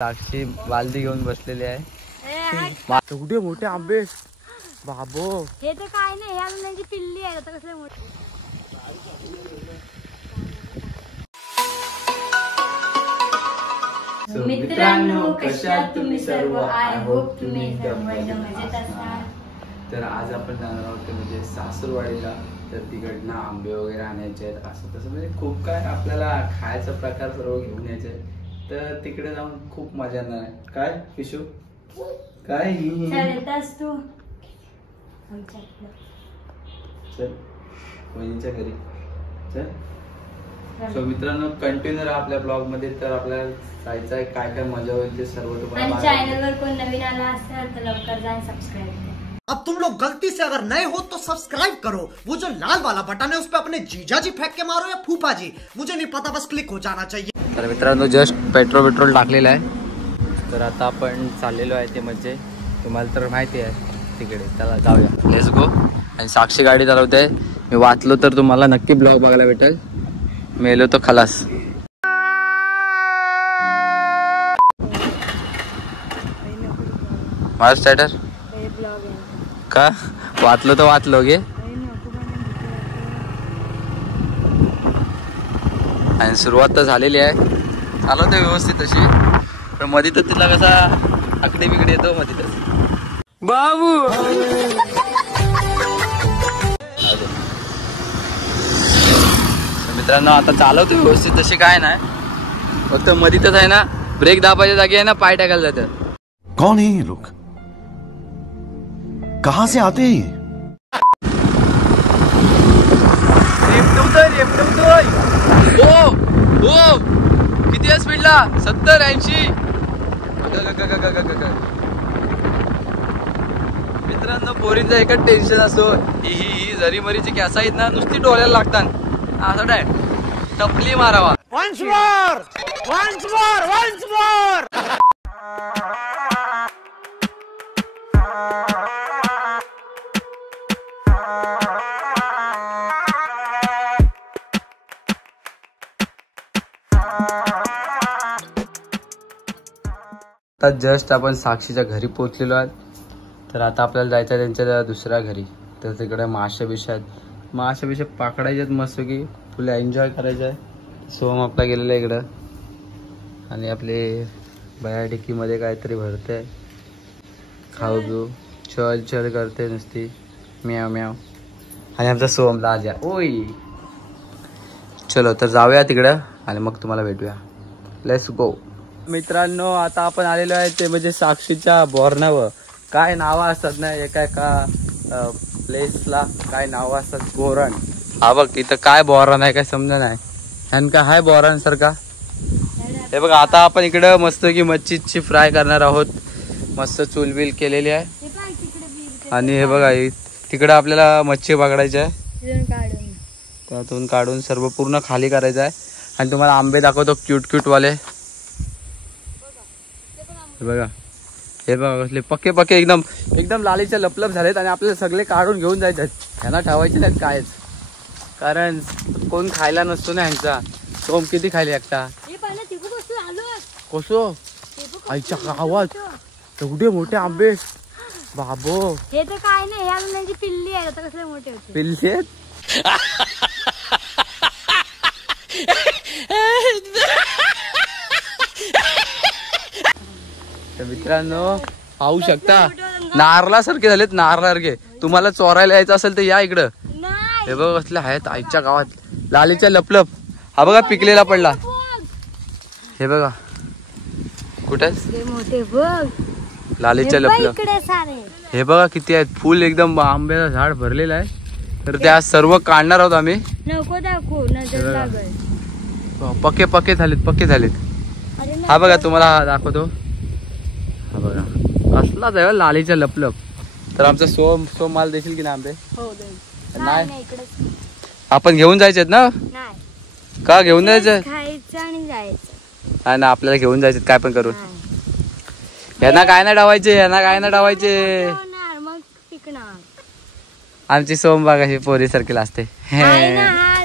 साक्षी बालदी घेऊन बसलेली आहे. एवढे मोठे आंबे बाबो. हे तर काय नाही, ह्या आंब्याची पिल्ली आहे. आता कसले मोठे. मित्रांनो कशा तुम्ही सर्व. आय होप तुम्ही सर्व एकदम मजेत असाल. तर आज आपण जाणार आहोत म्हणजे सासूरवाडीला. तर तिकडनं आंबे वगैरे आणायचे आहेत. असं तसं म्हणजे खूप काय आपल्याला खायचा प्रकार सर्व घेऊन यायचे. तर तिकडे जाऊन खूप मजा येणार आहे. काय पिशू काय तू चल वहिनीच्या घरी चल. सो मित्रांनो कंटिन्यू राहा आपल्या ब्लॉग मध्ये. तर आपल्याला जायचं आहे, काय काय मजा होईल ते सर्व तुम्हाला. चॅनल वर कोण नवीन आला असेल तर लवकर जाऊन सबस्क्राइब करा. अब तुम लोग गलती से अगर नए हो तो सब्सक्राइब करो. वो जो लाल वाला बटन है उस पे अपने जीजा जी फेंक के मारो या फूफा जी, मुझे नहीं पता, बस क्लिक हो जाना चाहिए. तर मित्रांनो जस्ट पेट्रोल टाकलेलं आहे. तर आता आपण चाललेलो आहे ते म्हणजे तुम्हाला तर माहिती आहे तिकडे. त्याला जाऊया, लेट्स गो. आणि साक्षी गाडी चालवते. मी वाचलो तर तुम्हाला नक्की ब्लॉग बघायला भेटेल. मेलो तो खलास. माझं स्टेटस का वाचलो तर वाचलो गे. आणि सुरुवात तर झालेली आहे. चालवते व्यवस्थित तशी, पण मध्ये तर तिला कसा आकडे बिकडे येतो मध्ये तस. बाबू मित्रांनो आता चालवतो व्यवस्थित तशी काय नाही. फक्त मध्ये तर आहे ना ब्रेक दाबायच्या जागी आहे ना पाय टाकायला जातात. कौन है ये लोग, कहां से आते हैं? किती आहे स्पीडला? 70-80. मित्रांनो पोरींचा एकच टेन्शन असतो, ही जरी मरीची कॅस आहेत ना नुसती डोळ्याला लागतात. असं काय टपली मारावा. Once more, once more, once more. आता जस्ट आपण साक्षीच्या घरी पोहोचलेलो आहोत. तर आता आपल्याला जायचं आहे त्यांच्या दुसऱ्या घरी. तर तिकडे मासे बिशे आहेत. मासे बिशे पाकडायचे आहेत मस्त की फुल एन्जॉय करायचं आहे. सोम आपला गेलेला आहे इकडं. आणि आपले बया डिक्कीमध्ये काहीतरी भरते खाऊ पिऊ चल चल करते नुसती म्याव म्याव. आणि आमचा सोम राजा ओय. चलो तर जाऊया तिकडं आणि मग तुम्हाला भेटूया. Let's go. मित्रांनो आता आपण आलेलो आहे ते म्हणजे साक्षीच्या बोरणावर. काय नावं असतात ना एका एका प्लेसला काय नावं असतात. बोरण. हा बघ इथं काय बोरण आहे काय समजा नाही. ह्यान का हाय बोरण सारखा. हे बघ आता आपण इकडं मस्त की मच्छीची फ्राय करणार आहोत. मस्त चुलबिल केलेली आहे. आणि हे बघा तिकडं आपल्याला मच्छी पकडायची आहे. त्यातून काढून सर्व पूर्ण खाली करायचं आहे. आणि तुम्हाला आंबे दाखवतो क्यूट क्यूट वाले. बघा हे बघा कसले पक्के पक्के एकदम एकदम लालीचे लपलप झालेत. आणि आपल्याला सगळे काढून घेऊन जायचे आहेत. ह्यांना ठेवायचे नाहीत कायच, कारण कोण खायला नसतो ना ह्यांचा. सोम किती खायले एकटा. कसो आईच्या गावात एवढे मोठे आंबे बाबो. हे तर काय नाही, ह्या आंब्याची पिल्ली आहे. आता कसले मोठे होते. पिल्ली आहेत. मित्रांनो पाहू शकता नारळा सारखे झालेत. नारळा सारखे. तुम्हाला चोरायला यायचं असेल तर या इकडं. हे बघ कसले आहेत आईच्या गावात लालीच्या लपलप. हा बघा पिकलेला पडला. हे बघा कुठे मोठे बघ लालीच्या लपलप. हे बघा किती आहेत. फुल एकदम आंब्याचं झाड भरलेलं आहे. तर त्या सर्व काढणार आहोत आम्ही. नको दाखवू नजर लागेल. पक्के पक्के झालेत पक्के झालेत. हा बघा तुम्हाला दाखवतो. हा बघा कसलाच आहे लालीच्या लपलप. तर आमचा सोम माल देशील की ना आंबे. नाही आपण घेऊन जायचे ना. का घेऊन जायचं खायचं आणि जायचं. हा ना आपल्याला घेऊन जायचे काय पण करून. यांना काय ना डावायचे यांना काय ना डावायचे. मग पिकणार. आमची सोम बागा ही पोरी सारखी असते.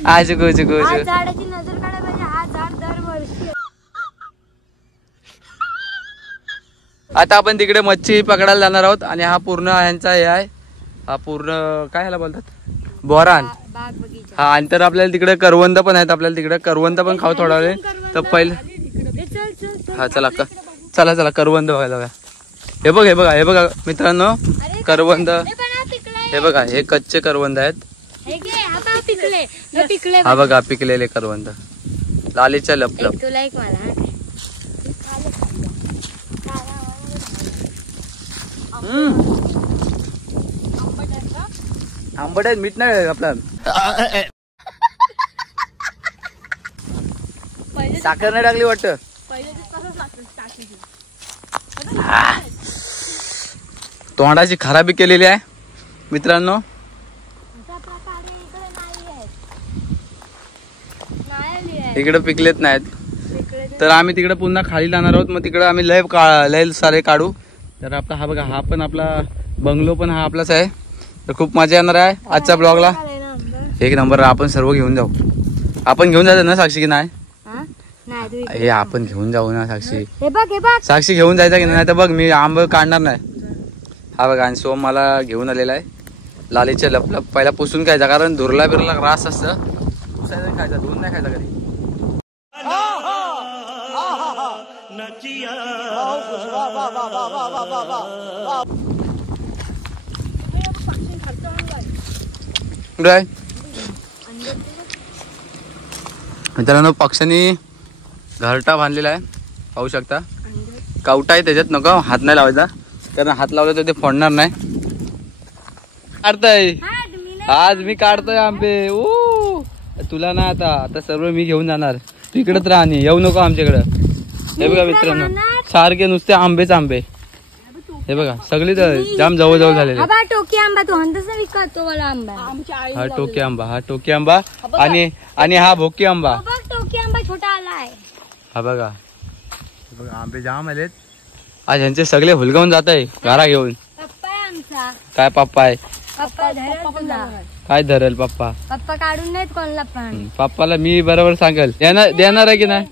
आजू गोजू गोजू झाडाची नजर काढायला पाहिजे. हा झाड दरवर्षी आता आपण तिकडे मच्छी पकडायला जाणार आहोत आणि हा पूर्ण ह्यांचा हे आहे, हा पूर्ण काय ह्याला बोलतात बोरान. हा आणि तर आपल्याला तिकडे करवंद पण आहेत, आपल्याला तिकडे करवंद पण खाऊ थोडा वेळ. तर पहिले हा चला चला चला करवंद बघायला जाऊया. हे बघ हे बघा हे बघा मित्रांनो करवंद, हे बघा हे कच्चे करवंद आहेत. हा बघा पिकलेले करवंद लालीच्या लपलप. तुला एक मला आंबट आहेत, मीठ नाही आपला, साखर नाही टाकली वाटतं. तोंडाची खराबी केलेली आहे मित्रांनो. इकडे पिकलेत नाहीत, तर आम्ही तिकडे पुन्हा खाली जाणार आहोत. मग तिकडे आम्ही लय सारे काढू. तर आपला हा बघा हा पण आपला बंगलो पण हा आपलाच आहे. तर खूप मजा येणार आहे आजच्या ब्लॉगला. एक नंबर. आपण सर्व घेऊन जाऊ. आपण घेऊन जायचं ना साक्षी की नाही? हे आपण घेऊन जाऊ ना साक्षी. साक्षी घेऊन जायचा की नाही? तर बघ मी आंब काढणार नाही. हा बघा आणि सोम मला घेऊन आलेला आहे लालीच्या लपलप. पहिला पुसून खायचा कारण धुरला बिरला रास असतं, पुसायला खायचा, धुवून नाही खायचा कधी. मित्रांनो पक्ष्यांनी घरटा बांधलेला आहे, पाहू शकता. कावटा आहे त्याच्यात, नको हात नाही लावायचा कारण हात लावला तर ते फोडणार नाही. काढताय आज मी काढतोय आंबे. तुला ना आता सर्व मी घेऊन जाणार. तू इकडेच राहा आणि येऊ नको आमच्याकडे. हे बघा मित्रांनो सारखे नुसते आंबेच आंबे. हे बघा सगळी जाम जवळ जवळ झालेले. टोकी आंबा तो विकतो वाला आंबा. हा टोकी आंबा, हा टोकी आंबा आणि हा भोकी आंबा. टोकी आंबा छोटा आलाय. हा बघा बघा आंबे जाम आलेत आज. ह्यांचे सगळे हुलगावून जात आहे घरा घेऊन. पप्पा आहे आमचा. काय पप्पा आहे? पप्पा काय धरेल पप्पा? पप्पा काढून नाहीत कोणाला पण. पप्पाला मी बरोबर सांगेल. देणार आहे की नाही?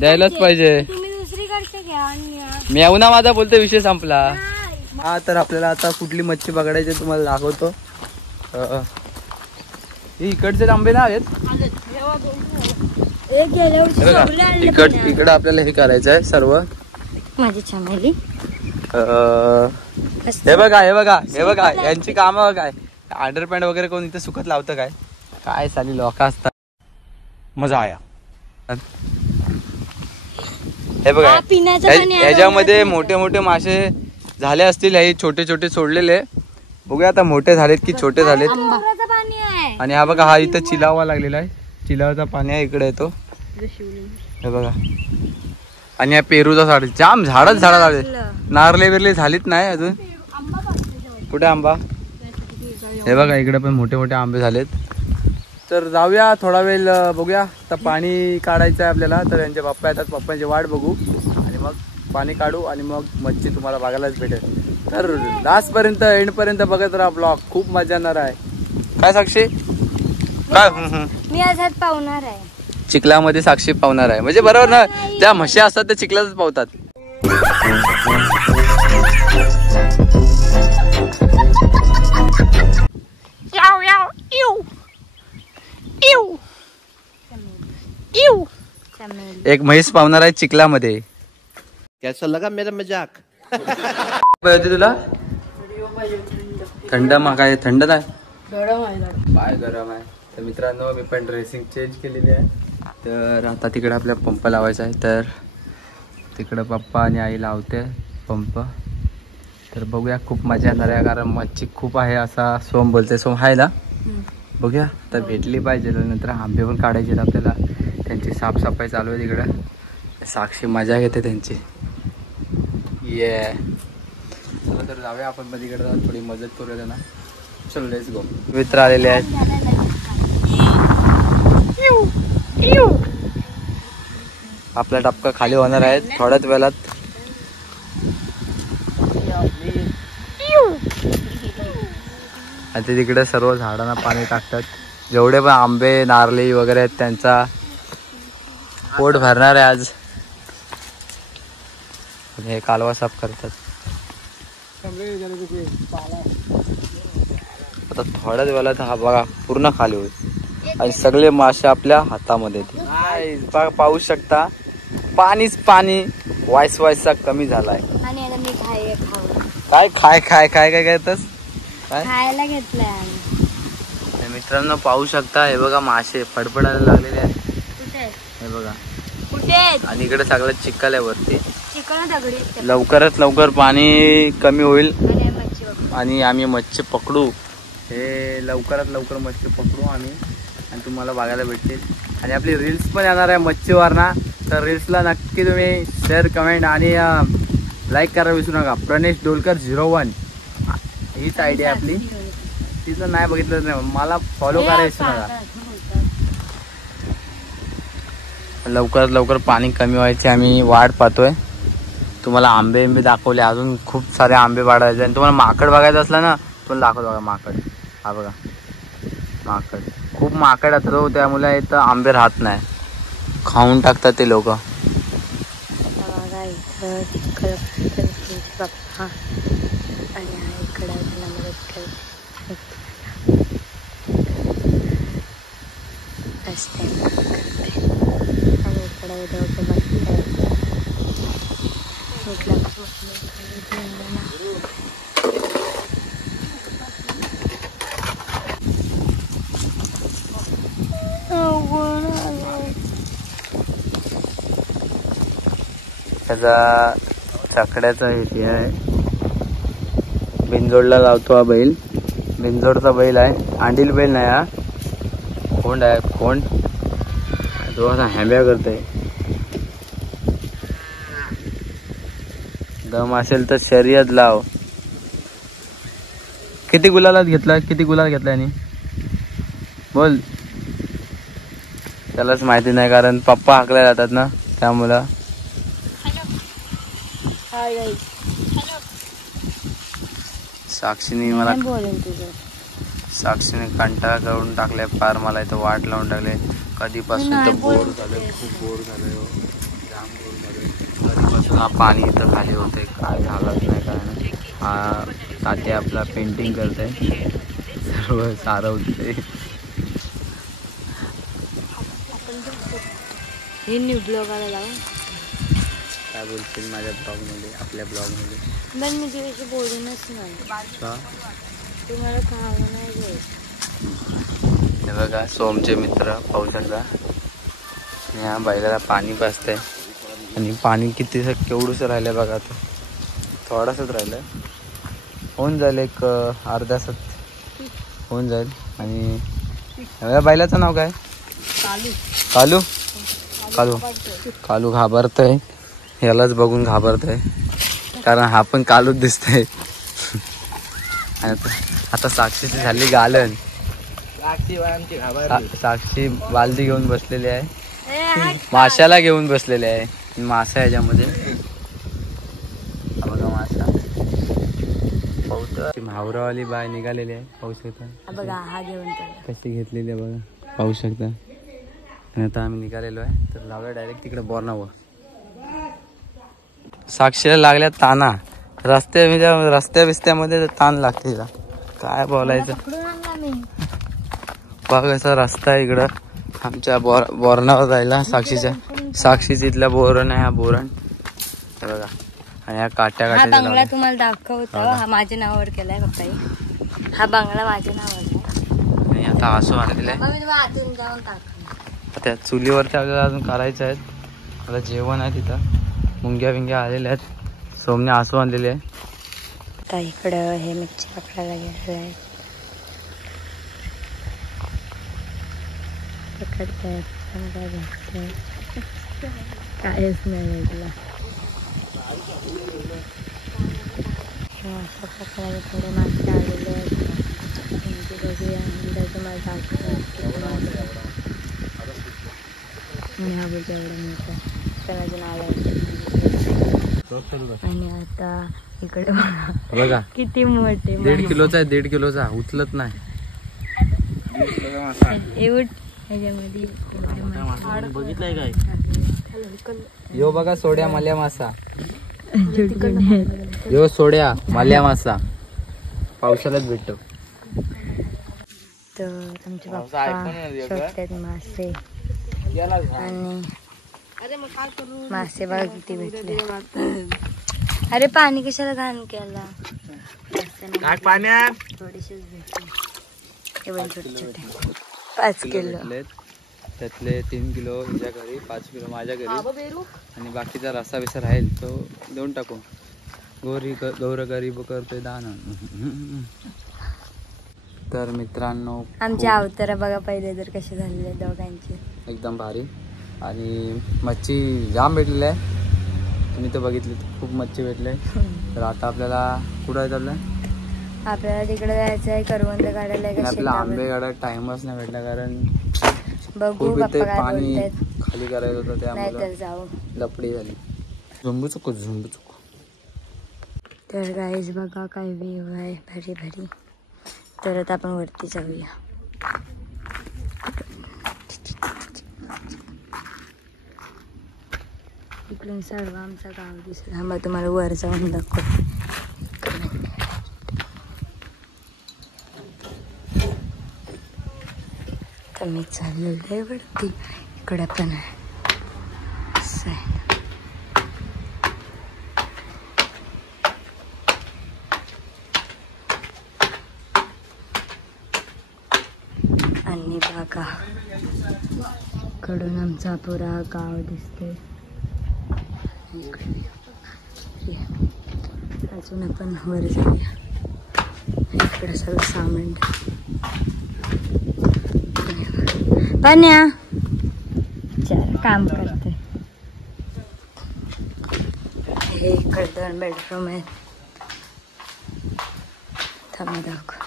द्यायलाच पाहिजे. तुम्ही दुसरीकडचे घ्या आणि मी येऊ ना माझा बोलतो, विषय संपला. हा तर आपल्याला आता कुठली मच्छी पकडायची तुम्हाला दाखवतो. इकडचे आंबे ना आहेत. इकडे आपल्याला हे करायचं आहे सर्व. माझी चमेली. हे बघा हे बघा हे बघा यांची कामं काय. अंडरपॅन्ट वगैरे कोण इथे सुकत लावतं काय? काय साली लोक असतात. मजा आया. हे बघा ह्याच्यामध्ये मोठे मोठे मासे झाले असतील. हे छोटे छोटे सोडलेले. बघूया आता मोठे झालेत की छोटे झालेत. आणि हा बघा हा इथं चिलावा लागलेला आहे. चिलावाचा पाणी आहे इकडे येतो. हे बघा आणि या पेरूचा झाड जाम झाडच झाड झाले. नारले बिरले झालीत नाही अजून. कुठे आंबा? हे बघा इकडे पण मोठे मोठे आंबे झालेत. तर जाऊया थोडा वेळ बघूया. आता पाणी काढायचं आहे आपल्याला. तर यांचे पप्पा येतात, पप्पांची वाट बघू आणि मग पाणी काढू आणि मग मच्छी तुम्हाला बघायलाच भेटेल. तर लास्ट पर्यंत एंड पर्यंत बघत राहा ब्लॉग. खूप मजा येणार आहे. काय साक्षी? काय मी आज पावणार आहे. चिखलामध्ये साक्षी पावणार आहे म्हणजे बरोबर ना. ज्या म्हशी असतात त्या चिखलातच पावतात. एक म्हैस पावणार आहे चिखलामध्ये. कैसा लगा मेरा मजाक? होती तुला थंड मग काय थंड नाही पाय गरम आहे. तर मित्रांनो मी पण ड्रेसिंग चेंज केलेली आहे. तर आता तिकडे आपल्या पंप लावायचा आहे. तर तिकडे पप्पा आणि आई लावते पंप. तर बघूया खूप मजा येणार आहे कारण मच्छी खूप आहे असा सोम बोलते. सोम आहे ना? बघूया तर भेटली पाहिजे. नंतर आंबे पण काढायचे आपल्याला. त्यांची साफसफाई चालू आहे तिकडं. साक्षी मजा घेते त्यांची. ये चला तर जाऊया आपण पण तिकडे जाऊन थोडी मदत करूया त्यांना. चलो लेट्स गो. मित्र आलेले आहेत. आपला टपका खाली होणार आहे थोड्याच वेळात. आता तिकडे सर्व झाडांना पाणी टाकतात. जेवढे पण आंबे नारळी वगैरे आहेत त्यांचा पोट भरणार आहे आज. हे कालवा साफ करतात. आता थोड्याच वेळात हा बघा पूर्ण खाली होईल आणि सगळे मासे आपल्या हातामध्ये येतील. पाहू शकता पाणीच पाणी वायस कमी झालाय. आणि आता मी काय खाय खाय काय काय काय काय खायला घेतलंय. मित्रांनो पाहू शकता हे बघा मासे फडफडायला लागलेले आहेत. कुठे हे बघा कुठे आणि इकडे सगळं चिखल आहे वरती. चिकन दगडी लवकरात लवकर पाणी कमी होईल आणि मच्छी बघ. आणि आम्ही मच्छी पकडू. हे लवकरात लवकर मच्छी पकडू आम्ही आणि तुम्हाला बघायला भेटतील. आणि आपली रील्स पण येणार आहे मच्छीवर ना, तर रील्सला नक्की तुम्ही शेअर कमेंट आणि लाईक करायला विसरू नका. प्रणेश डोलकर 01 हीच आयडिया आपली. तिचं नाही बघितलं नाही मला फॉलो करायला विसरू नका. लवकरात लवकर पाणी कमी व्हायची आम्ही वाट पाहतोय. तुम्हाला आंबे दाखवले, अजून खूप सारे आंबे वाढायचे. आणि तुम्हाला माकड बघायचं असलं ना पण दाखवतो बघा माकड. हा बघा माकड, खूप माकड असतो त्यामुळे इथं आंबे राहत नाही, खाऊन टाकतात ते लोक. त्याचा चाकड्याचा हे आहे. बिनजोडला लावतो हा बैल. बिनजोडचा बैल आहे, आंडील बैल नाही हा. खोंड आहे, खोंड तो असा हॅम्ब्या करतोय. दम असेल तर शर्यत लाव. किती गुलालात घेतला, किती गुलाल घेतला आणि बोल. त्यालाच माहिती नाही कारण पप्पा हाकल्या जातात ना त्यामुळं. साक्षीने कंटाळा करून टाकलाय फार. मला इथं वाट लावून टाकले कधीपासून. इथं बोर झालंय, खूप बोर झालंय, जाम बोर झालंय कधीपासून. हा पाणी इथं खाली होतंय, काय झालंच नाही काय नाही. हा तात्या आपला पेंटिंग करतोय, सर्व सारं होतंय. काय बोलतील माझ्या ब्लॉगमध्ये, आपल्या ब्लॉगमध्ये. पण मी तुझ्याशी बोलूनच नाही. तुम्हाला खावं नाही. हे बघा सोमचे मित्र पाहू शकता. या बैलाला पाणी पाजतंय आणि पाणी किती केवढूस राहिलंय बघा. आता थोडासाच राहिलंय, होऊन जाईल एक अर्धा तासात होऊन जाईल. आणि या बैलाचं नाव काय? कालू. कालू कालू घाबरतय, यालाच बघून घाबरतय कारण हा पण कालूच दिसतंय. आता साक्षीची झाली गालन. साक्षी बालदी घेऊन बसलेली आहे, माशाला घेऊन बसलेली आहे. मासा ह्याच्यामध्ये बघा मासा. म्हावरावाली बाय निघालेली आहे पाहू शकता. बघा हा घेऊन कशी घेतलेली आहे बघा पाहू शकता. आणि आता आम्ही निघालेलो आहे तर लावूया डायरेक्ट तिकडे बोरणावर. साक्षीला लागल्या ताना. रस्त्या बिस्त्यामध्ये ताण लागते तिला, काय बोलायचं. बघ असा रस्ता आहे इकडं आमच्या बोरणावर जायला. साक्षीच्या इथल्या बोरण आहे हा बोरण. हे बघा आणि ह्या काट्या हा बंगला तुम्हाला दाखवतो. हा माझ्या नावावर केलाय पप्पाई. हा बंगला माझ्या नावावर. आणि आता आसू आणलेला आहे. त्या चुलीवरती आपल्याला अजून करायचं आहे. आता जेवण आहे तिथं, मुंग्या बिंग्या आलेल्या आहेत. सोमने आसू आणलेले आहे. आता इकडं हे मिरची पकडायला गेलेलं आहे. पकडताय कायच नाही भेटला. मासा पकडायला थोडे मासे आलेले आहेत. बघूया तुम्हाला दाखवतो. आणि आता इकडे बघा किती मोठे 1.5 किलोचा आहे. 1.5 किलोचा उचलत नाही. ह्याच्यामध्ये बघितलंय काय? यो बघा सोड्या मल्या मासा. यो सोड्या माल्या मासा पावसाळ्यात भेटतो. तर आमचे पप्पा शोधतात मासे आणि मासे बघा किती भेटले. अरे पाणी कशाला घाण केला. थोडेसेच भेटले. हे पण छोटे छोटे 5 किलो. त्यातले 3 किलो तुझ्या घरी, 5 किलो माझ्या घरी आणि बाकीचा रस्सा बिसा राहील तो देऊन टाकू. गौर गरीब करतोय दान. तर मित्रांनो आमचे अवतार बघा पहिले तर कसे झालेले दोघांचे एकदम भारी आणि मच्छी जाम भेटलेली आहे. तुम्ही तर बघितली खूप मच्छी भेटले. तर आता आपल्याला कुठं चाललंय. आपल्याला तिकडे जायचं आहे करवंद काढायला. आपल्याला आंबे काढायला टाइमच नाही भेटला कारण बघू खूप पप्पा इथे काय पाणी बोलतायत. खाली करायचं होतं नाही तर त्यामुळे जाऊ. लपडी झाली. झुंबू चुकू. तर गाईज बघा काय व्ह्यू आहे भारी भारी. तर आता आपण वरती जाऊया. इकडून सर्व आमचं गाव दिसलं. मग तुम्हाला वर जाऊन दाखव. तर मी चाललेलं आहे वरती. इकडे पण आहे. असं आहे. आणि बघा इकडून आमचा पुरा गाव दिसते. अजून आपण वर जाऊया. इकडं सगळं सामान पाण्या चार काम करते. हे इकडे 2 बेडरूम आहेत. थांबा दाखव.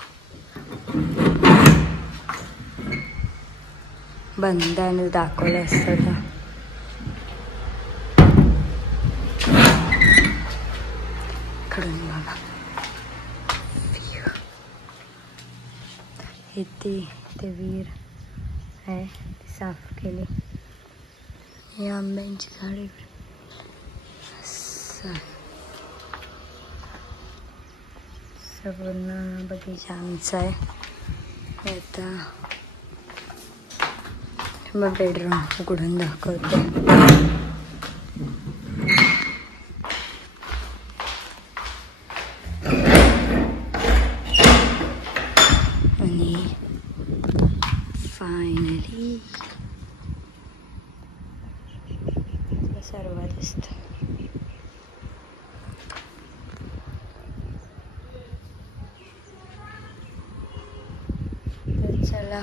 बंधाने दाखवलं असतं. इकडून बघा इथे ते विहीर आहे ती साफ केली. ही आंब्यांची झाडे पूर्ण बगीचा आमचा आहे. आता मग बेडरूम उघडून दाखवते. आणि फायनली सर्व दिसतं. तर चला